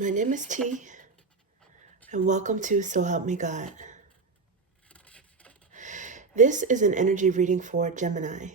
My name is T, and welcome to So Help Me God. This is an energy reading for Gemini.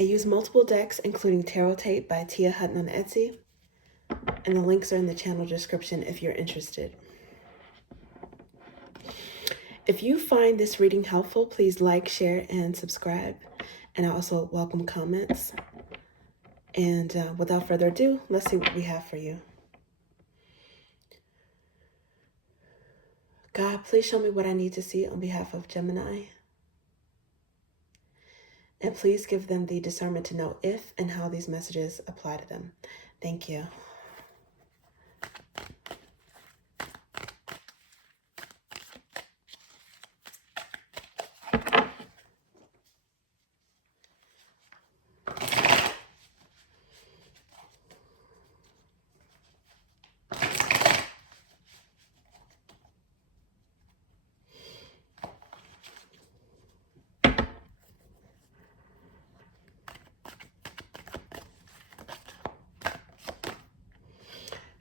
I use multiple decks, including Tarot Tape by Tia Hutton on Etsy, and the links are in the channel description if you're interested. If you find this reading helpful, please like, share, and subscribe. And I also welcome comments. And without further ado, let's see what we have for you. God, please show me what I need to see on behalf of Gemini. And please give them the discernment to know if and how these messages apply to them. Thank you.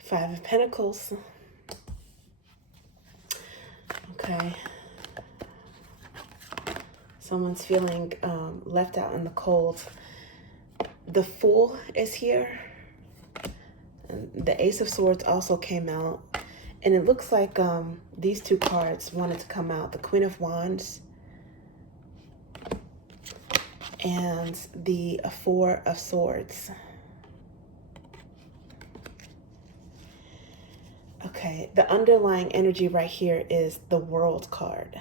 Five of Pentacles. Okay. Someone's feeling left out in the cold. The Fool is here. And the Ace of Swords also came out. And it looks like these two cards wanted to come out. The Queen of Wands and the Four of Swords. Okay, the underlying energy right here is the World card.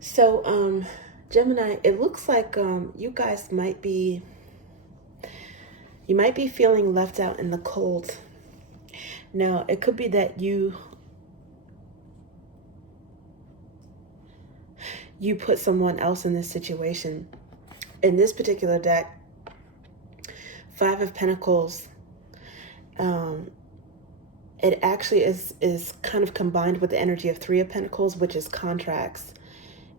So, Gemini, it looks like you guys might be feeling left out in the cold. Now, it could be that you put someone else in this situation. In this particular deck, Five of Pentacles, it actually is kind of combined with the energy of Three of Pentacles, which is contracts.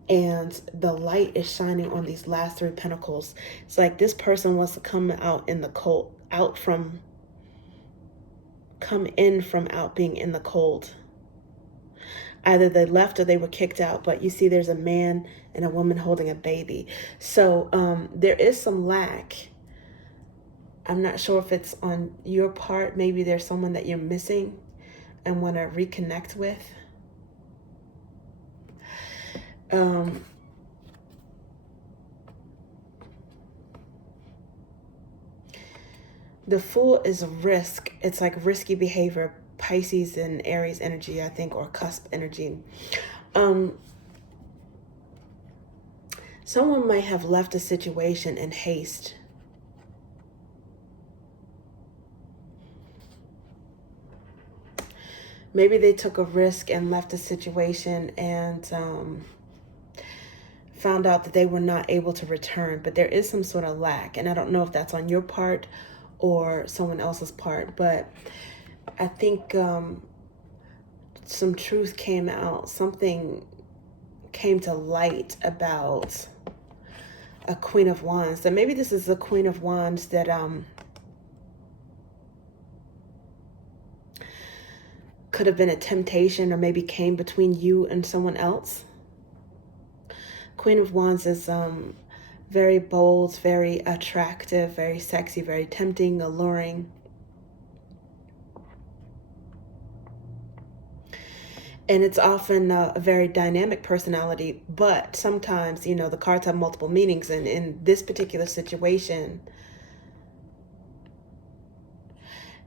And the light is shining on these last Three Pentacles. It's like this person wants to come out in the cold, come in from out being in the cold. Either they left or they were kicked out, but you see there's a man and a woman holding a baby. So there is some lack. I'm not sure if it's on your part. Maybe there's someone that you're missing and want to reconnect with. The Fool is risk. It's like risky behavior. Pisces and Aries energy, I think, or cusp energy. Someone might have left a situation in haste. Maybe they took a risk and left a situation and found out that they were not able to return, but there is some sort of lack. And I don't know if that's on your part or someone else's part, but I think some truth came out. Something came to light about a Queen of Wands. So maybe this is the Queen of Wands that could have been a temptation or maybe came between you and someone else. Queen of Wands is very bold, very attractive, very sexy, very tempting, alluring. And it's often a very dynamic personality, but sometimes, you know, the cards have multiple meanings. And in this particular situation,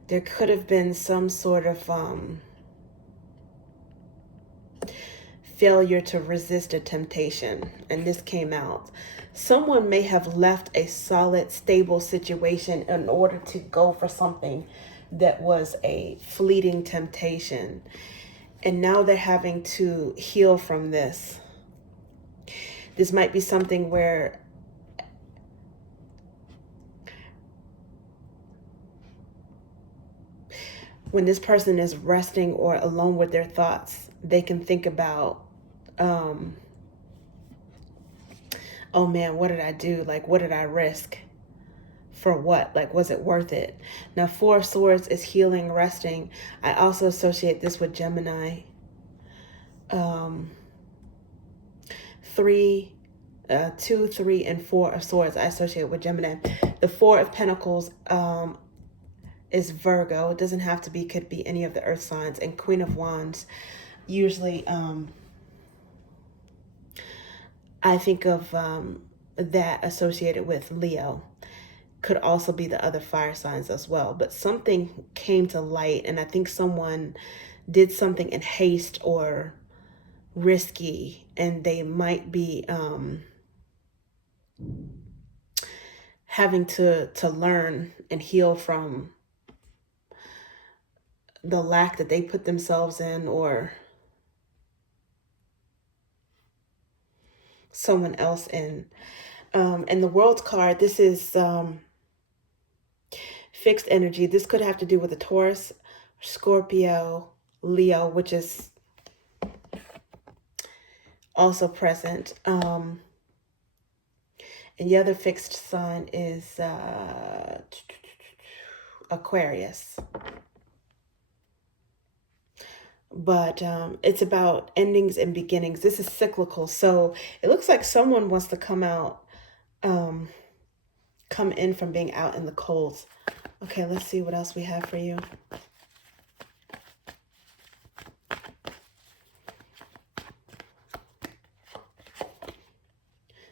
there could have been some sort of failure to resist a temptation, and this came out. Someone may have left a solid, stable situation in order to go for something that was a fleeting temptation, and now they're having to heal from this. This might be something where when this person is resting or alone with their thoughts, they can think about oh man, what did I do? Like, what did I risk? For what? Like, was it worth it? Now, Four of Swords is healing, resting. I also associate this with Gemini. Um, three, 2, 3, and 4 of Swords I associate with Gemini. The Four of Pentacles is Virgo. It doesn't have to be, could be any of the earth signs. And Queen of Wands, usually I think of that associated with Leo. Could also be the other fire signs as well. But something came to light, and I think someone did something in haste or risky, and they might be having to learn and heal from the lack that they put themselves in, or someone else in. And the World card, this is fixed energy. This could have to do with a Taurus, Scorpio, Leo, which is also present. And the other fixed sign is Aquarius. But it's about endings and beginnings. This is cyclical. So it looks like someone wants to come in from being out in the cold. Okay, let's see what else we have for you.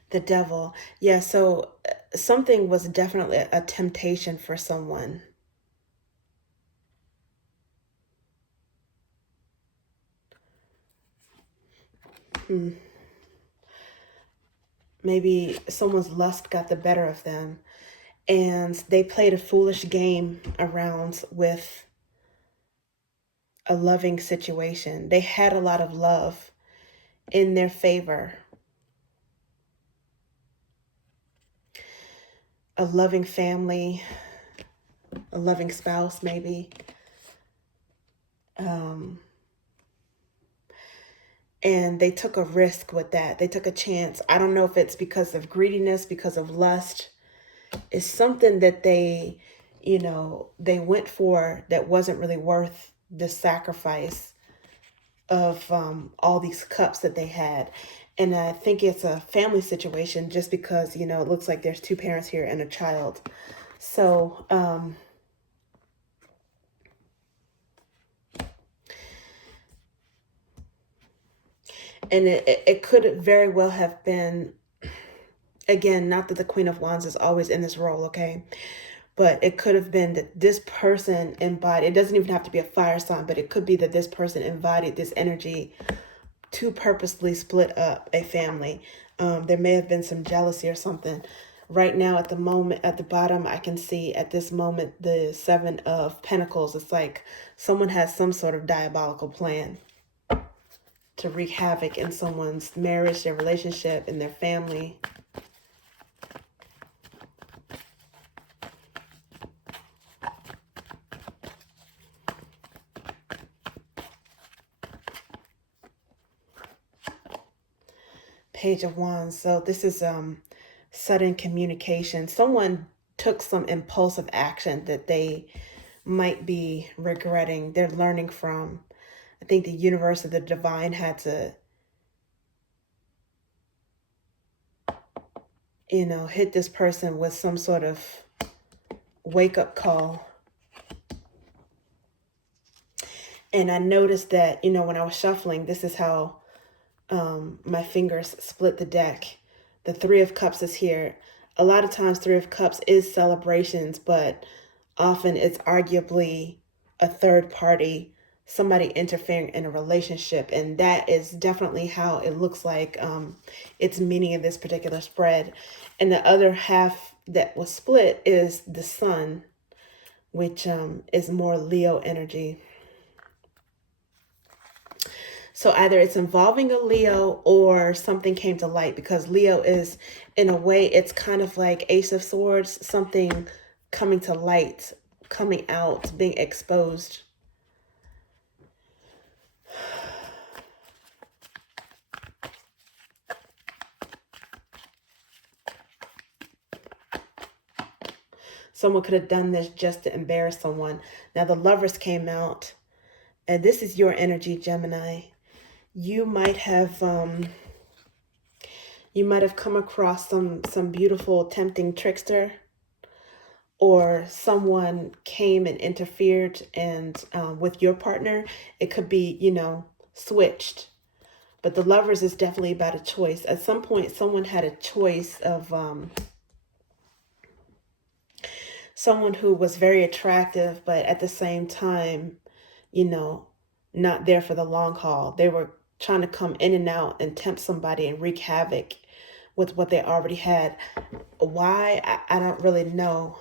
The Devil. Yeah, so something was definitely a temptation for someone. Maybe someone's lust got the better of them, and they played a foolish game around with a loving situation. They had a lot of love in their favor. A loving family, a loving spouse, maybe. And they took a risk with that. They took a chance. I don't know if it's because of greediness, because of lust. It's something that they went for that wasn't really worth the sacrifice of all these cups that they had. And I think it's a family situation just because, it looks like there's 2 parents here and a child. So, and it could very well have been, again, not that the Queen of Wands is always in this role, okay? But it could have been that this person embodied, it doesn't even have to be a fire sign, but it could be that this person embodied this energy to purposely split up a family. There may have been some jealousy or something. Right now, at the moment, at the bottom, I can see at this moment the 7 of Pentacles. It's like someone has some sort of diabolical plan to wreak havoc in someone's marriage, their relationship, and their family. Page of Wands. So this is sudden communication. Someone took some impulsive action that they might be regretting. They're learning from. I think the universe or the divine had to, hit this person with some sort of wake-up call. And I noticed that, when I was shuffling, this is how my fingers split the deck. The 3 of Cups is here. A lot of times 3 of Cups is celebrations, but often it's arguably a third party, somebody interfering in a relationship. And that is definitely how it looks like it's meaning in this particular spread. And the other half that was split is the Sun, which is more Leo energy. So either it's involving a Leo or something came to light, because Leo is, in a way, it's kind of like Ace of Swords, something coming to light, coming out, being exposed. Someone could have done this just to embarrass someone. Now the Lovers came out, and this is your energy, Gemini. You might have come across some beautiful, tempting trickster, or someone came and interfered and with your partner. It could be, switched. But the Lovers is definitely about a choice. At some point, someone had a choice of someone who was very attractive, but at the same time, not there for the long haul. They were trying to come in and out and tempt somebody and wreak havoc with what they already had. Why? I don't really know.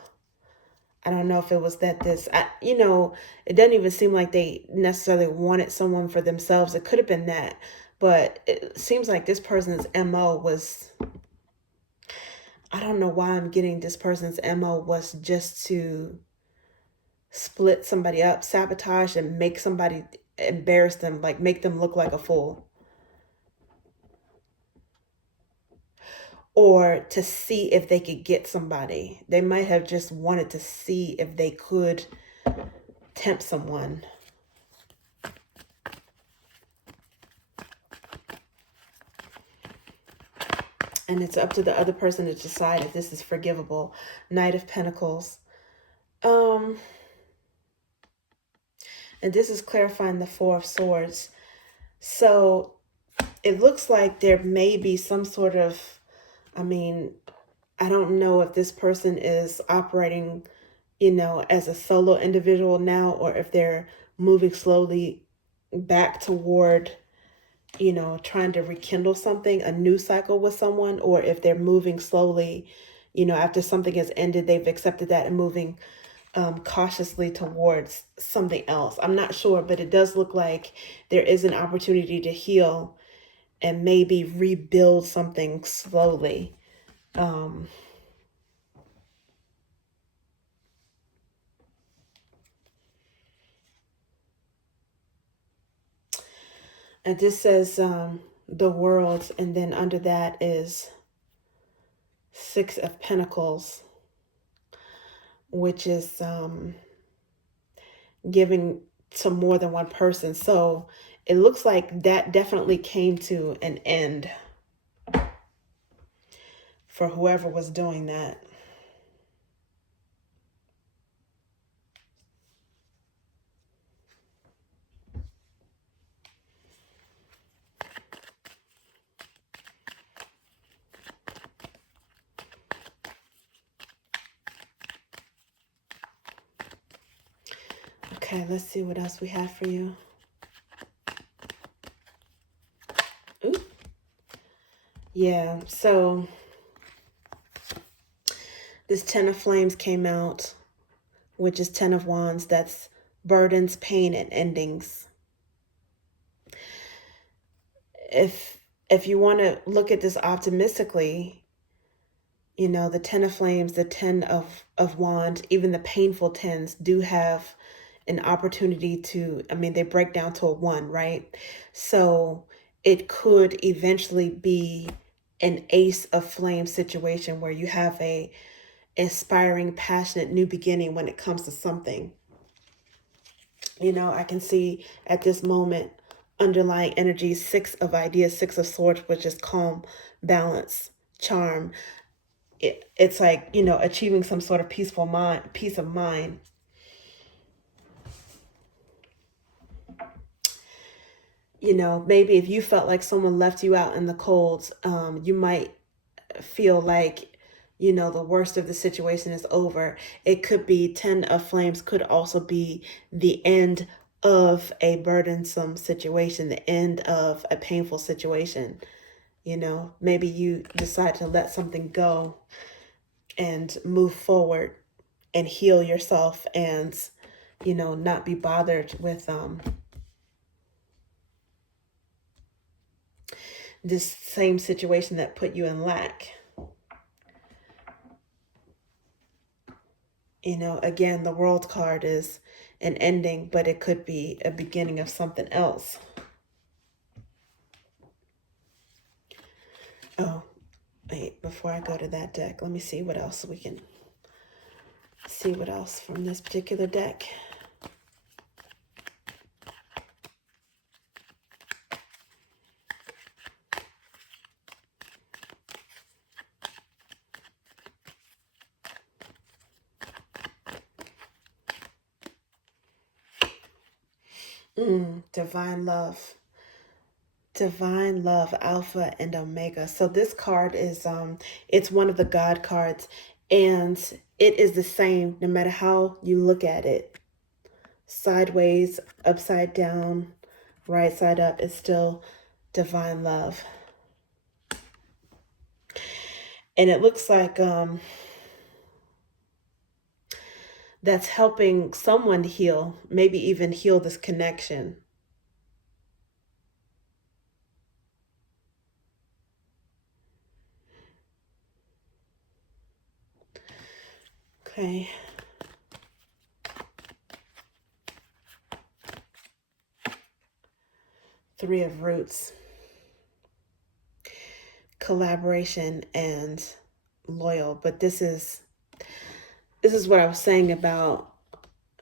I don't know if it was that it doesn't even seem like they necessarily wanted someone for themselves. It could have been that. But it seems like this person's MO was, I don't know why I'm getting this person's MO was just to split somebody up, sabotage, and make somebody, embarrass them, like make them look like a fool. Or to see if they could get somebody. They might have just wanted to see if they could tempt someone. And it's up to the other person to decide if this is forgivable. Knight of Pentacles. And this is clarifying the Four of Swords. So it looks like there may be some sort of, I don't know if this person is operating, as a solo individual now, or if they're moving slowly back toward, trying to rekindle something, a new cycle with someone, or if they're moving slowly, after something has ended, they've accepted that and moving cautiously towards something else. I'm not sure, but it does look like there is an opportunity to heal and maybe rebuild something slowly. And this says the World, and then under that is Six of Pentacles, which is giving to more than one person. So it looks like that definitely came to an end for whoever was doing that. Okay, let's see what else we have for you. Ooh. Yeah, so this Ten of Flames came out, which is Ten of Wands. That's burdens, pain, and endings. If you want to look at this optimistically, the Ten of Flames, the Ten of Wands, even the painful tens do have an opportunity to, they break down to a 1, right? So it could eventually be an Ace of Flames situation where you have a inspiring, passionate new beginning when it comes to something. I can see at this moment underlying energy, Six of Ideas, Six of Swords, which is calm, balance, charm. It's like, achieving some sort of peace of mind. Maybe if you felt like someone left you out in the cold, you might feel like, the worst of the situation is over. It could be Ten of Flames could also be the end of a burdensome situation, the end of a painful situation. Maybe you decide to let something go and move forward and heal yourself and, not be bothered with this same situation that put you in lack. Again, the World card is an ending, but it could be a beginning of something else. Oh, wait, before I go to that deck, let me see what else we can see what else from this particular deck. Divine love. Divine love, Alpha and Omega. So this card is it's one of the God cards, and it is the same no matter how you look at it. Sideways, upside down, right side up, it's still divine love. And it looks like that's helping someone heal, maybe even heal this connection. Okay. Three of Roots. Collaboration and loyal. But this is what I was saying about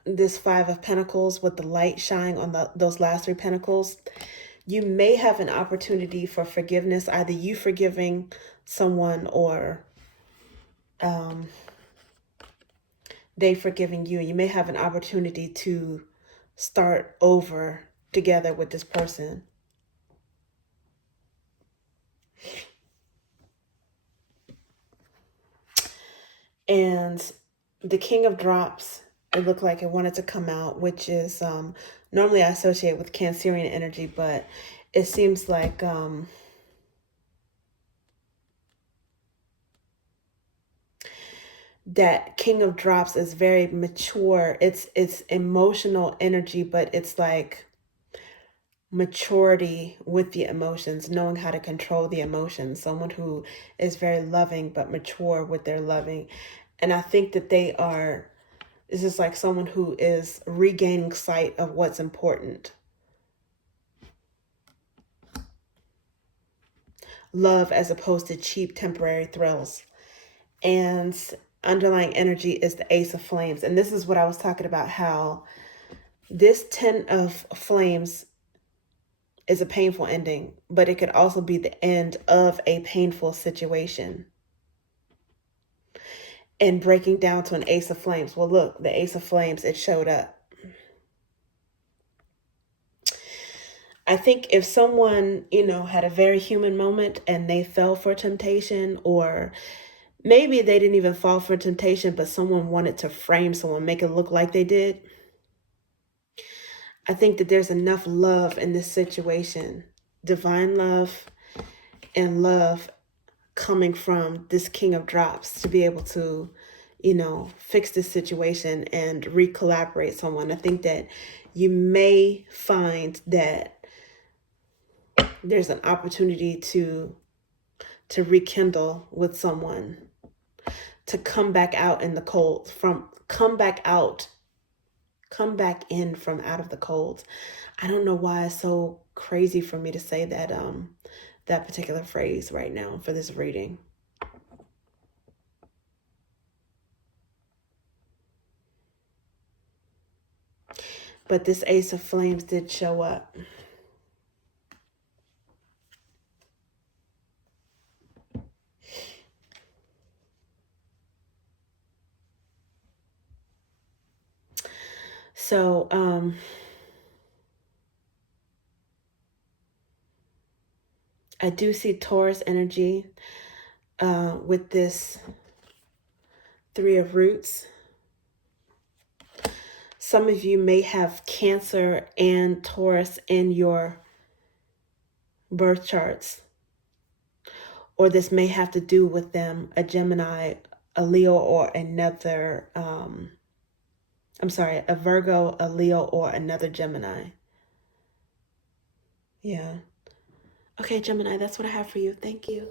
this Five of Pentacles with the light shining on those last three pentacles. You may have an opportunity for forgiveness, either you forgiving someone or they forgiving you. You may have an opportunity to start over together with this person. And the King of Drops, it looked like it wanted to come out, which is normally I associate with Cancerian energy, but it seems like that King of Drops is very mature. It's emotional energy, but it's like maturity with the emotions, knowing how to control the emotions. Someone who is very loving but mature with their loving. And I think that this is like someone who is regaining sight of what's important. Love as opposed to cheap temporary thrills. And underlying energy is the Ace of Flames. And this is what I was talking about, how this 10 of Flames is a painful ending, but it could also be the end of a painful situation. And breaking down to an Ace of Flames. Well, look, the Ace of Flames, it showed up. I think if someone, had a very human moment and they fell for temptation, or maybe they didn't even fall for temptation, but someone wanted to frame someone, make it look like they did. I think that there's enough love in this situation. Divine love and love coming from this King of Drops to be able to, fix this situation and re-collaborate someone. I think that you may find that there's an opportunity to rekindle with someone, to come back out in the cold, come back in from out of the cold. I don't know why it's so crazy for me to say that that particular phrase right now for this reading. But this Ace of Flames did show up. So, I do see Taurus energy with this Three of Roots. Some of you may have Cancer and Taurus in your birth charts, or this may have to do with them, a Gemini, a Leo, or another, a Virgo, a Leo, or another Gemini. Yeah. Okay, Gemini, that's what I have for you. Thank you.